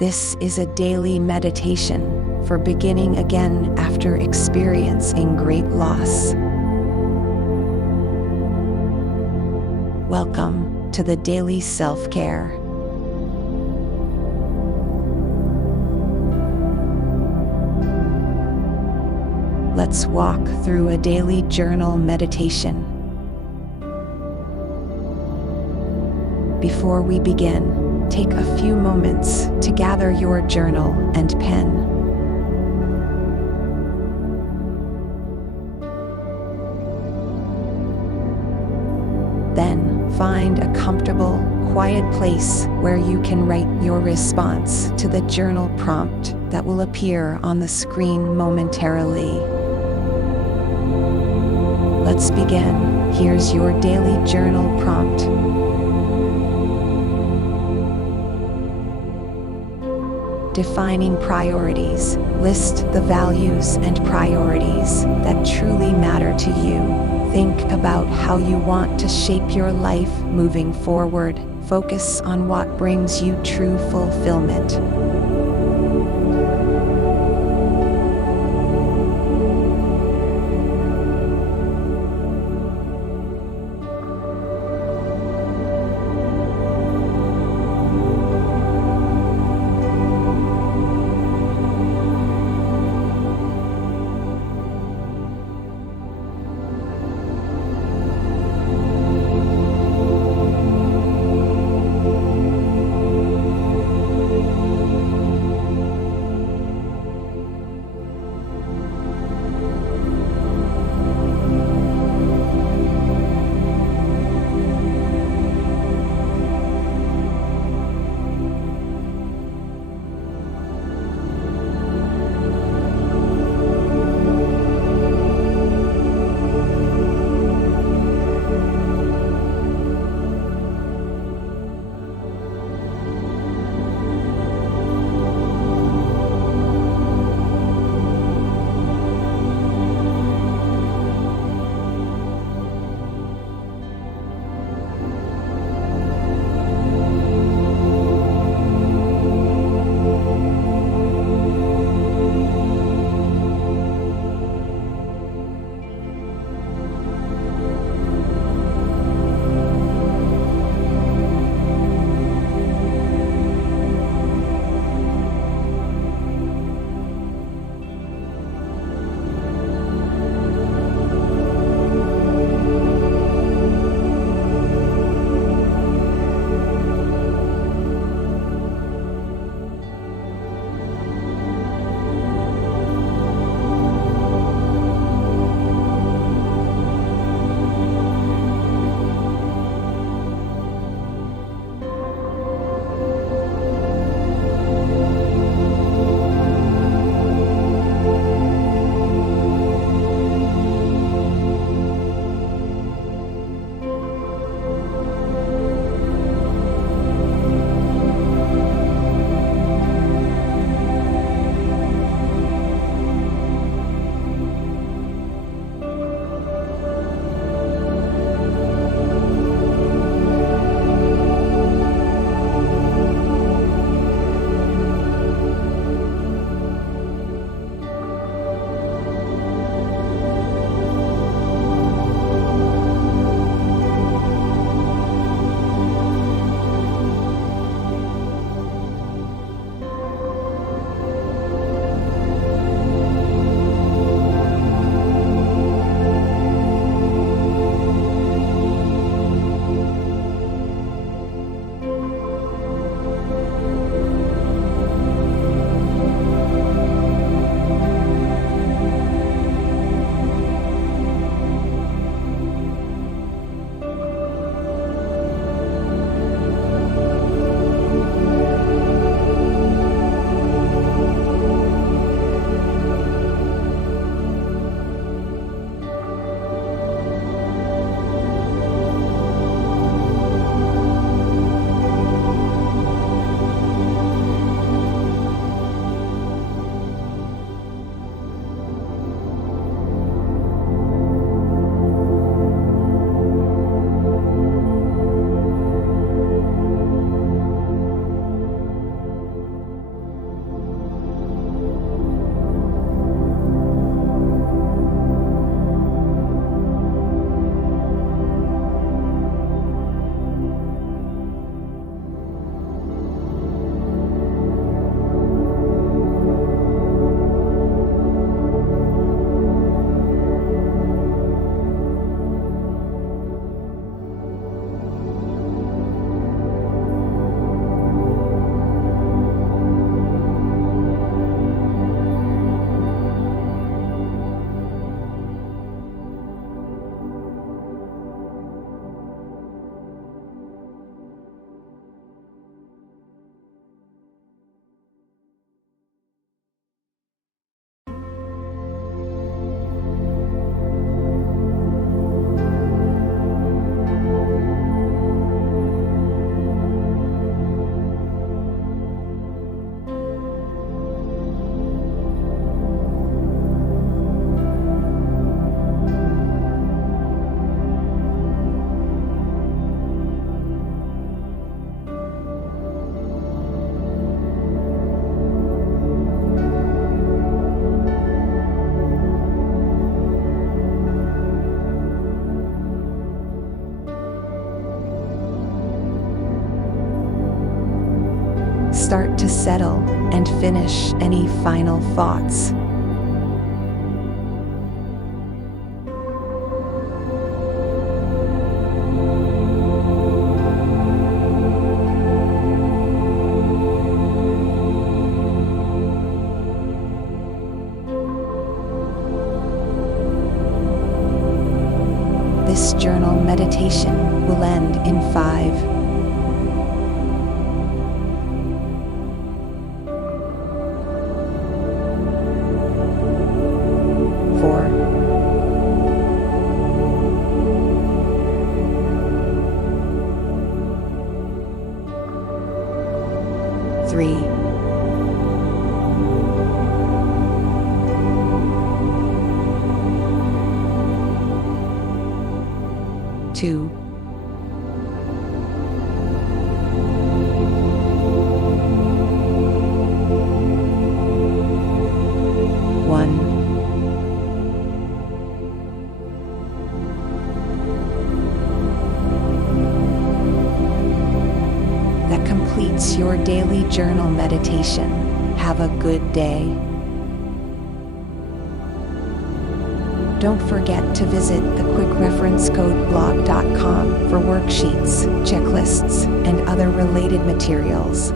This is a daily meditation for beginning again after experiencing great loss. Welcome to the Daily Self-Care. Let's walk through a daily journal meditation. Before we begin, take a few moments to gather your journal and pen. Then, find a comfortable, quiet place where you can write your response to the journal prompt that will appear on the screen momentarily. Let's begin. Here's your daily journal prompt. Defining priorities. List the values and priorities that truly matter to you. Think about how you want to shape your life moving forward. Focus on what brings you true fulfillment. settle and finish any final thoughts. This journal meditation will end in 5, 4, 3, 2, 1. That completes your daily journal meditation. Have a good day. Don't forget to visit thequickreferencecode blog.com for worksheets, checklists, and other related materials.